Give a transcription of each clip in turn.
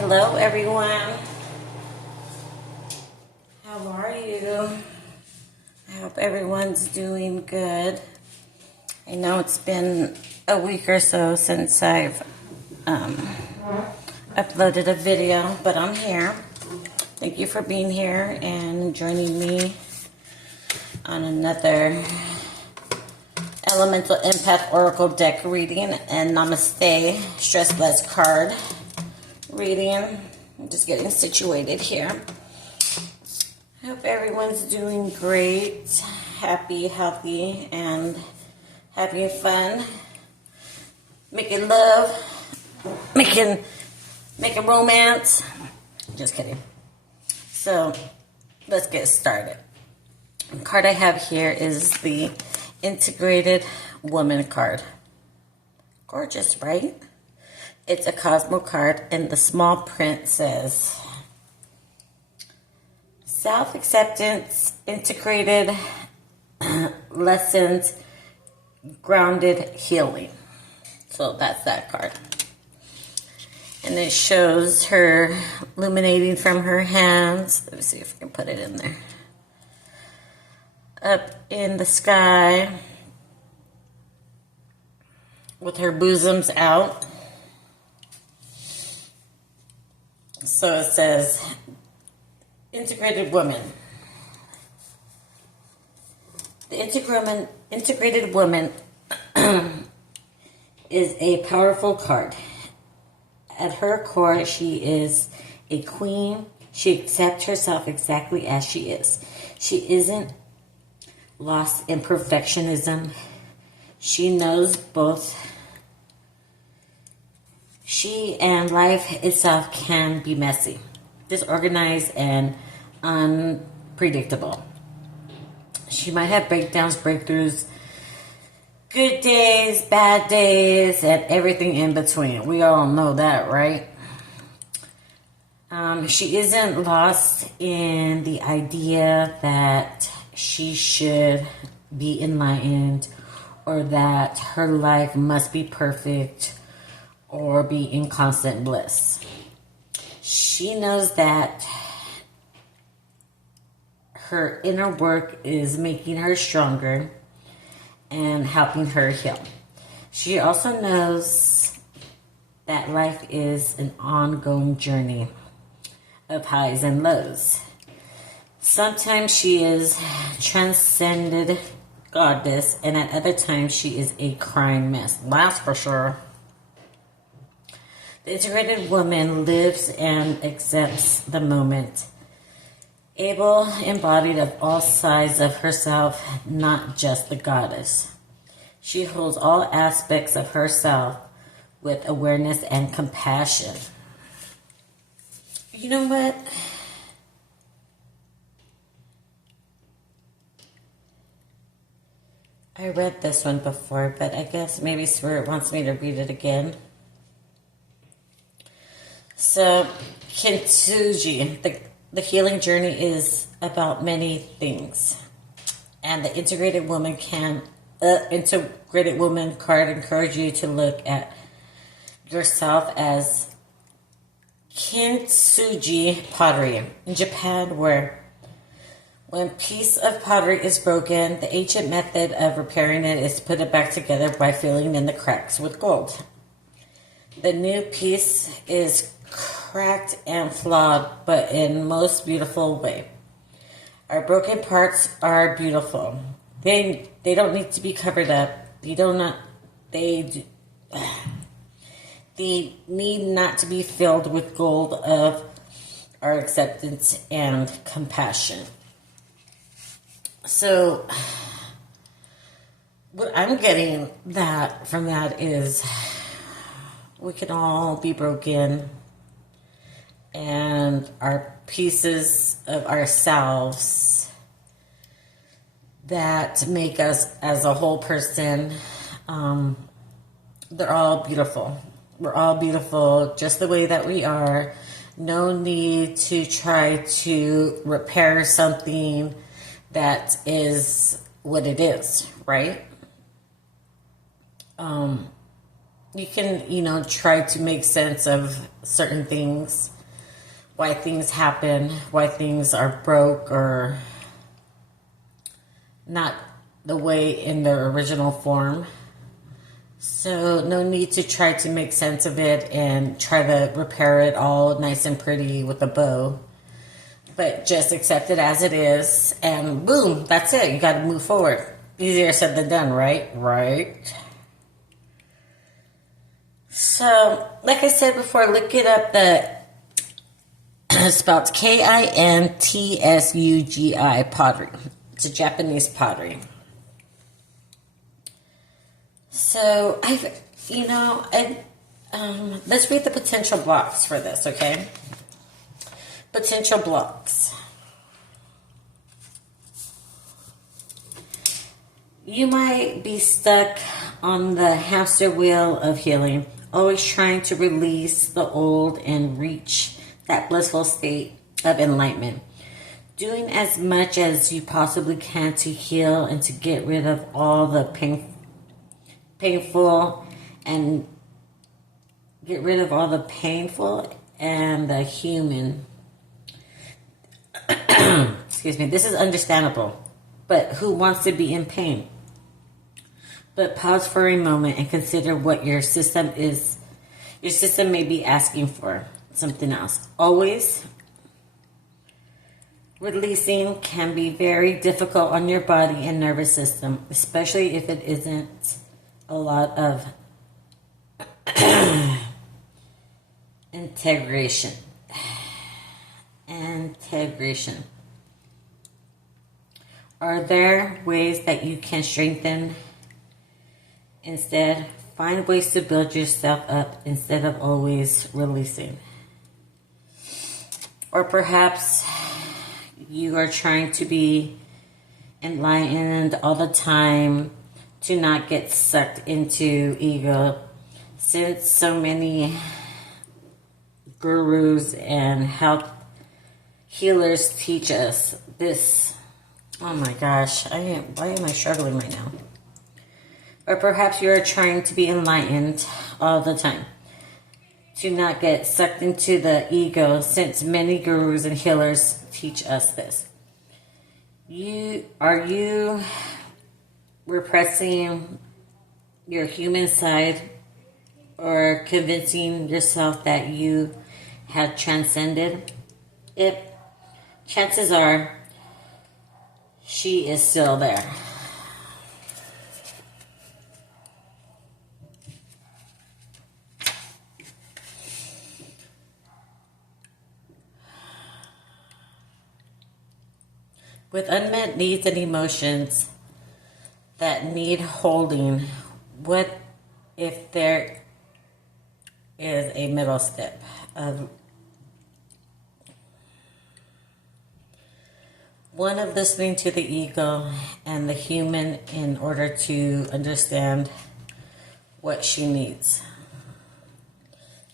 Hello, everyone. How are you? I hope everyone's doing good. I know it's been a week or so since I've uploaded a video, but I'm here. Thank you for being here and joining me on another Elemental Empath Oracle deck reading and Namaste Stress Less card reading. I'm just getting situated here. I hope everyone's doing great, happy, healthy, and having fun, making love, making romance. Just kidding. So let's get started. The card I have here is the Integrated Woman card. Gorgeous, right? It's a Cosmo card, and the small print says, self-acceptance, integrated lessons, grounded healing. So that's that card. And it shows her illuminating from her hands. Let me see if I can put it in there. Up in the sky with her bosoms out. So it says, integrated woman. The integrated woman is a powerful card. At her core, she is a queen. She accepts herself exactly as she is. She isn't lost in perfectionism. She knows both she and life itself can be messy, disorganized, and unpredictable. She might have breakdowns, breakthroughs, good days, bad days, and everything in between. We all know that, right? She isn't lost in the idea that she should be enlightened or that her life must be perfect or be in constant bliss. She knows that her inner work is making her stronger and helping her heal. She also knows that life is an ongoing journey of highs and lows. Sometimes she is transcended goddess, and at other times she is a crying mess. That's for sure. The integrated woman lives and accepts the moment. Able, embodied of all sides of herself, not just the goddess. She holds all aspects of herself with awareness and compassion. You know what? I read this one before, but I guess maybe Spirit wants me to read it again. So, Kintsugi, the healing journey is about many things. And the integrated woman card encourage you to look at yourself as Kintsugi pottery in Japan, where when a piece of pottery is broken, the ancient method of repairing it is to put it back together by filling in the cracks with gold. The new piece is cracked and flawed, but in most beautiful way. Our broken parts are beautiful. They don't need to be covered up. They need not to be filled with gold of our acceptance and compassion. So, what I'm getting from that is we can all be broken, and our pieces of ourselves that make us as a whole person, they're all beautiful. We're all beautiful just the way that we are. No need to try to repair something that is what it is, right? you can, try to make sense of certain things, why things happen, why things are broke or not the way in their original form. So no need to try to make sense of it and try to repair it all nice and pretty with a bow. But just accept it as it is and boom, that's it. You got to move forward. Easier said than done, right? Right. So, like I said before, look it up. It's spelled Kintsugi pottery. It's a Japanese pottery. So, let's read the potential blocks for this, okay? Potential blocks. You might be stuck on the hamster wheel of healing, always trying to release the old and reach that blissful state of enlightenment. Doing as much as you possibly can to heal and to get rid of all the painful and the human. Excuse me, this is understandable, but who wants to be in pain? But pause for a moment and consider what your system is. Your system may be asking for something else. Always releasing can be very difficult on your body and nervous system, especially if it isn't a lot of integration. Are there ways that you can strengthen? Instead, find ways to build yourself up instead of always releasing. Or perhaps you are trying to be enlightened all the time to not get sucked into ego. Since so many gurus and health healers teach us this. Oh my gosh, why am I struggling right now? Or perhaps you are trying to be enlightened all the time, to not get sucked into the ego, since many gurus and healers teach us this. Are you repressing your human side or convincing yourself that you have transcended it? Chances are she is still there. With unmet needs and emotions that need holding, what if there is a middle step of one of listening to the ego and the human in order to understand what she needs,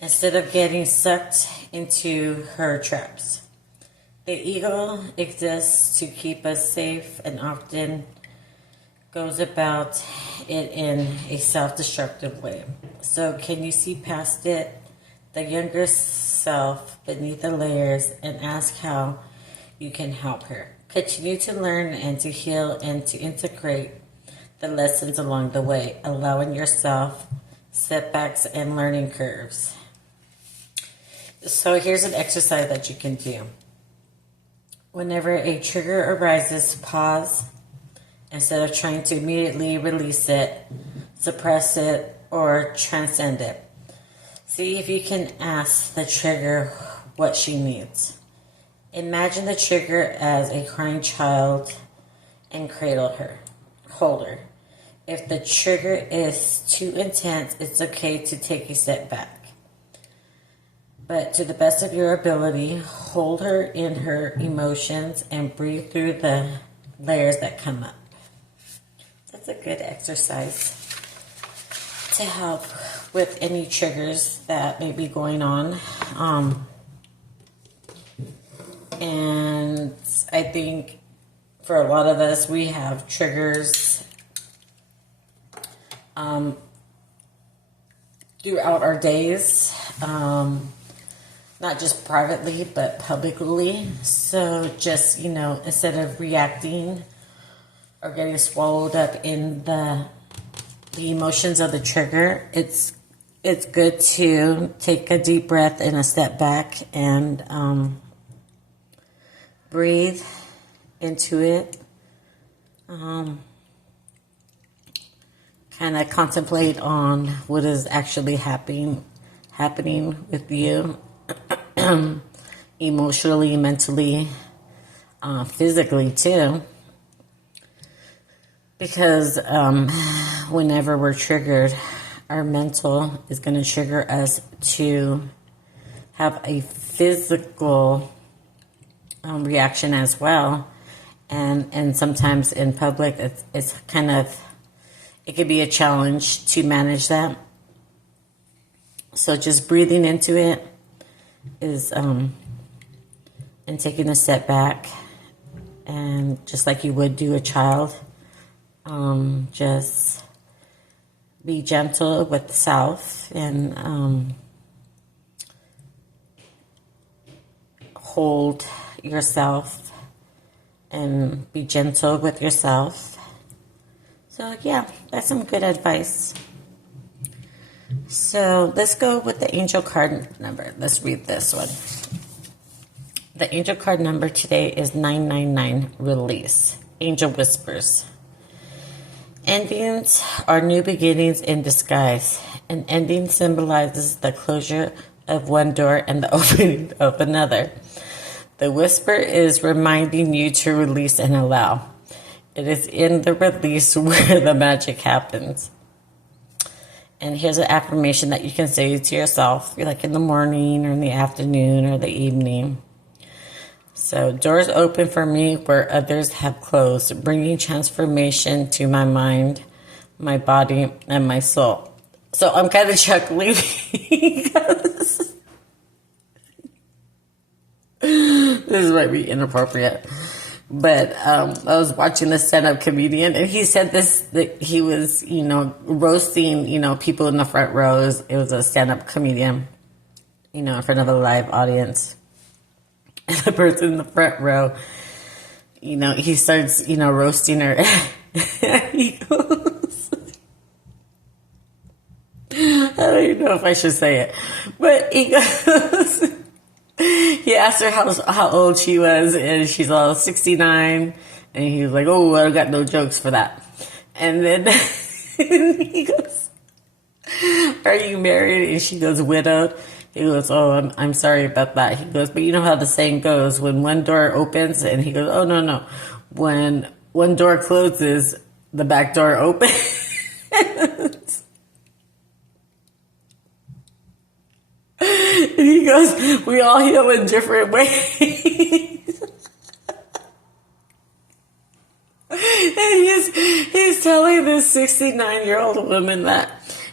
instead of getting sucked into her traps? The ego exists to keep us safe and often goes about it in a self-destructive way. So can you see past it, the younger self beneath the layers, and ask how you can help her? Continue to learn and to heal and to integrate the lessons along the way, allowing yourself setbacks and learning curves. So here's an exercise that you can do. Whenever a trigger arises, pause. Instead of trying to immediately release it, suppress it, or transcend it. See if you can ask the trigger what she needs. Imagine the trigger as a crying child and cradle her. Hold her. If the trigger is too intense, it's okay to take a step back. But to the best of your ability, hold her in her emotions and breathe through the layers that come up. That's a good exercise to help with any triggers that may be going on. And I think for a lot of us, we have triggers throughout our days, not just privately, but publicly. So just, instead of reacting or getting swallowed up in the emotions of the trigger, it's good to take a deep breath and a step back and breathe into it. Kind of contemplate on what is actually happening with you, emotionally, mentally, physically too. Because whenever we're triggered, our mental is going to trigger us to have a physical reaction as well. And sometimes in public, it's kind of, it could be a challenge to manage that. So just breathing into it is, and taking a step back, and just like you would do a child, just be gentle with self and hold yourself and be gentle with yourself. So yeah, that's some good advice. So let's go with the angel card number. Let's read this one. The angel card number today is 999, release. Angel whispers. Endings are new beginnings in disguise. An ending symbolizes the closure of one door and the opening of another. The whisper is reminding you to release and allow. It is in the release where the magic happens. And here's an affirmation that you can say to yourself, like in the morning or in the afternoon or the evening. So, doors open for me where others have closed, bringing transformation to my mind, my body, and my soul. So I'm kind of chuckling because this might be inappropriate. But I was watching a stand-up comedian, and he said that he was, roasting, people in the front rows. It was a stand-up comedian, in front of a live audience. And the person in the front row, he starts, roasting her. He goes, I don't even know if I should say it, but he goes, he asked her how old she was, and she's all 69, and he was like, oh, I got no jokes for that. And then he goes, are you married? And she goes, widowed. He goes, oh, I'm sorry about that. He goes, but you know how the saying goes, when one door opens, and he goes, oh, no. When one door closes, the back door opens. And he goes, we all heal in different ways. And he's telling this 69-year-old woman that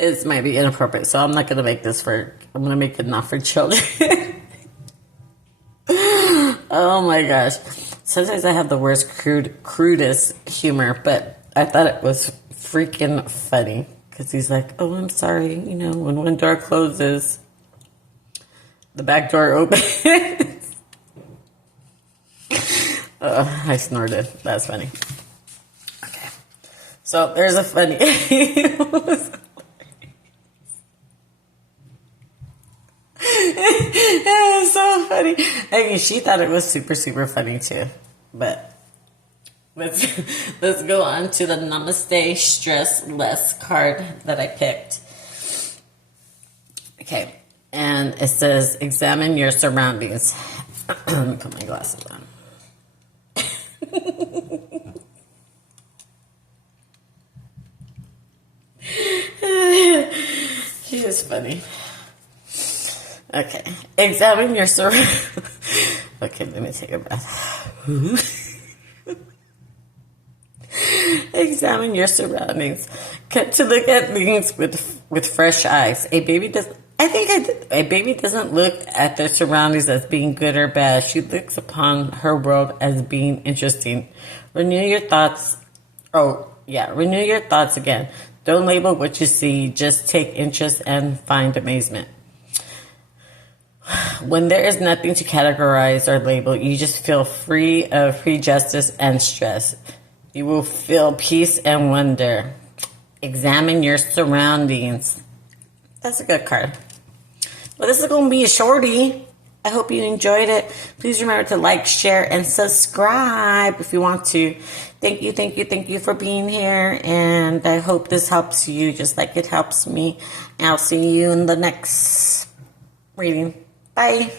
it might be inappropriate. So I'm not going to make this I'm going to make it not for children. Oh my gosh. Sometimes I have the worst crudest humor, but I thought it was freaking funny. Because he's like, oh, I'm sorry. When one door closes, the back door opens. I snorted. That's funny. Okay. So there's a funny. It was so funny. I mean, she thought it was super, super funny too. But let's go on to the Namaste Stress Less card that I picked. Okay. And it says, examine your surroundings. Let me put my glasses on. She is funny. Okay. Examine your surroundings. Okay, let me take a breath. Examine your surroundings. Get to look at things with fresh eyes. A baby doesn't look at their surroundings as being good or bad. She looks upon her world as being interesting. Renew your thoughts again. Don't label what you see, just take interest and find amazement. When there is nothing to categorize or label, you just feel free of prejudice and stress. You will feel peace and wonder. Examine your surroundings. That's a good card. Well, this is going to be a shorty. I hope you enjoyed it. Please remember to like, share, and subscribe if you want to. Thank you for being here. And I hope this helps you just like it helps me. And I'll see you in the next reading. Bye.